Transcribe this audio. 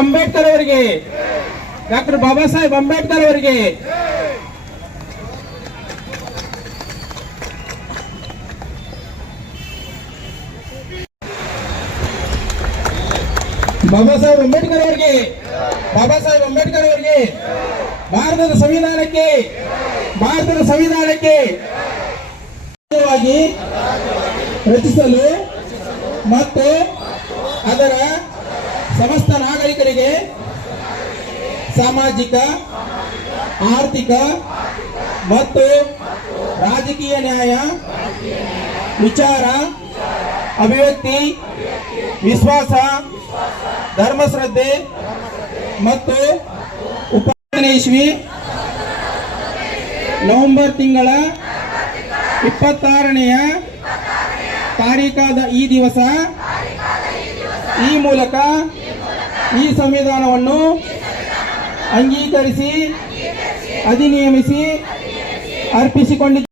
ಅಂಬೇಡ್ಕರ್ ಅವರಿಗೆ, ಡಾಕ್ಟರ್ ಬಾಬಾ ಸಾಹೇಬ್ ಅಂಬೇಡ್ಕರ್ ಅವರಿಗೆ. ಬಾಬಾ ಸಾಹೇಬ್ ಅಂಬೇಡ್ಕರ್ ಅವರಿಗೆ, ಬಾಬಾ ಸಾಹೇಬ್ ಅಂಬೇಡ್ಕರ್ ಅವರಿಗೆ. ಭಾರತದ ಸಂವಿಧಾನಕ್ಕೆ ರಚಿಸಲು ಮತ್ತು ಅದರ ಸಮಸ್ತ ನಾಗರಿಕರಿಗೆ ಸಾಮಾಜಿಕ, ಆರ್ಥಿಕ ಮತ್ತು ರಾಜಕೀಯ ನ್ಯಾಯ, ವಿಚಾರ, ಅಭಿವ್ಯಕ್ತಿ, ವಿಶ್ವಾಸ, ಧರ್ಮಶ್ರದ್ಧೆ ಮತ್ತು ಇಸ್ವಿ ನವೆಂಬರ್ ತಿಂಗಳ 26ನೇ ತಾರೀಖಾದ ಈ ದಿವಸ ಈ ಮೂಲಕ ಈ ಸಂವಿಧಾನವನ್ನು ಅಂಗೀಕರಿಸಿ ಅಧಿನಿಯಮಿಸಿ ಅರ್ಪಿಸಿಕೊಂಡಿದ್ದಾರೆ.